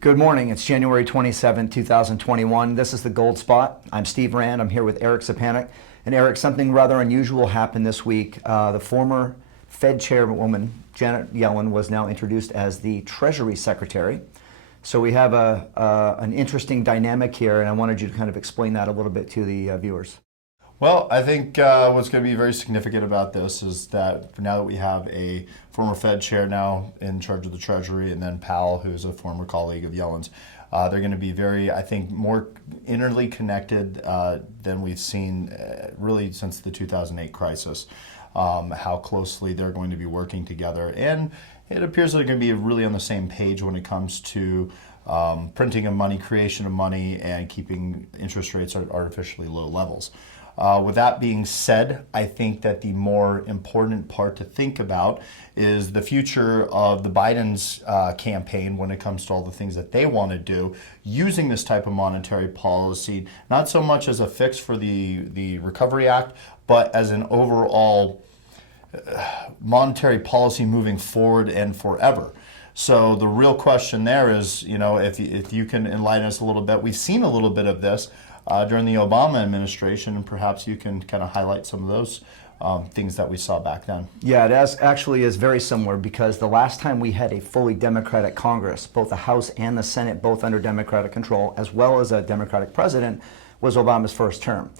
Good morning. It's January 27, 2021. This is the Gold Spot. I'm Steve Rand. I'm here with Eric Sepanek. And Eric, something rather unusual happened this week. The former Fed chairwoman, Janet Yellen, was now introduced as the Treasury Secretary. So we have an interesting dynamic here, and I wanted you to kind of explain that a little bit to the viewers. Well, I think what's going to be very significant about this is that now that we have a former Fed chair now in charge of the Treasury, and then Powell, who's a former colleague of Yellen's, they're going to be very, I think, more innerly connected than we've seen really since the 2008 crisis, how closely they're going to be working together. And it appears they're going to be really on the same page when it comes to printing of money, creation of money, and keeping interest rates at artificially low levels. With that being said, I think that the more important part to think about is the future of the Biden's campaign when it comes to all the things that they want to do using this type of monetary policy, not so much as a fix for the Recovery Act, but as an overall monetary policy moving forward and forever. So the real question there is, if you can enlighten us a little bit. We've seen a little bit of this during the Obama administration, and perhaps you can kind of highlight some of those things that we saw back then. Yeah, it actually is very similar, because the last time we had a fully Democratic Congress, both the House and the Senate, both under Democratic control, as well as a Democratic president, was Obama's first term.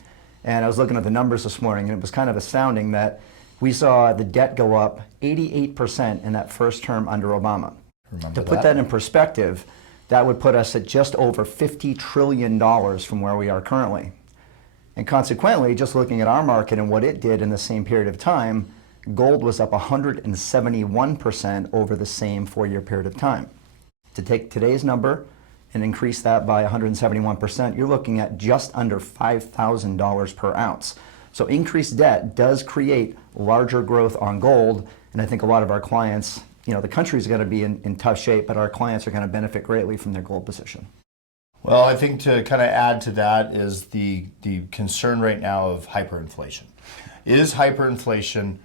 And I was looking at the numbers this morning, and it was kind of astounding that we saw the debt go up 88% in that first term under Obama. To put that in perspective, that would put us at just over $50 trillion from where we are currently. And consequently, just looking at our market and what it did in the same period of time, gold was up 171% over the same 4-year period of time. To take today's number and increase that by 171%, you're looking at just under $5,000 per ounce. So increased debt does create larger growth on gold, and I think a lot of our clients, the country's going to be in tough shape, but our clients are going to benefit greatly from their gold position. Well, I think to kind of add to that is the concern right now of hyperinflation. Is hyperinflation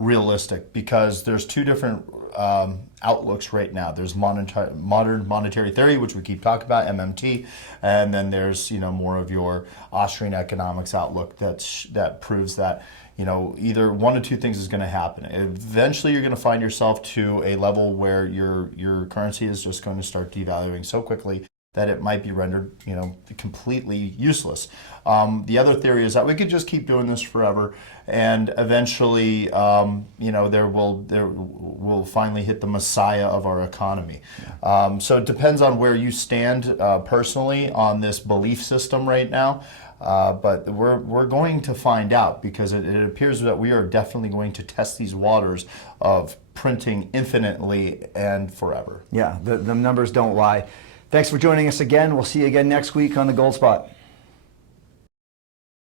realistic? Because there's two different outlooks right now. There's modern monetary theory, which we keep talking about, MMT, and then there's more of your Austrian economics outlook that proves that either one of two things is going to happen. Eventually, you're going to find yourself to a level where your currency is just going to start devaluing so quickly that it might be rendered, completely useless. The other theory is that we could just keep doing this forever, and eventually, we'll finally hit the messiah of our economy. So it depends on where you stand personally on this belief system right now. But we're going to find out, because it appears that we are definitely going to test these waters of printing infinitely and forever. Yeah, the numbers don't lie. Thanks for joining us again. We'll see you again next week on the Gold Spot.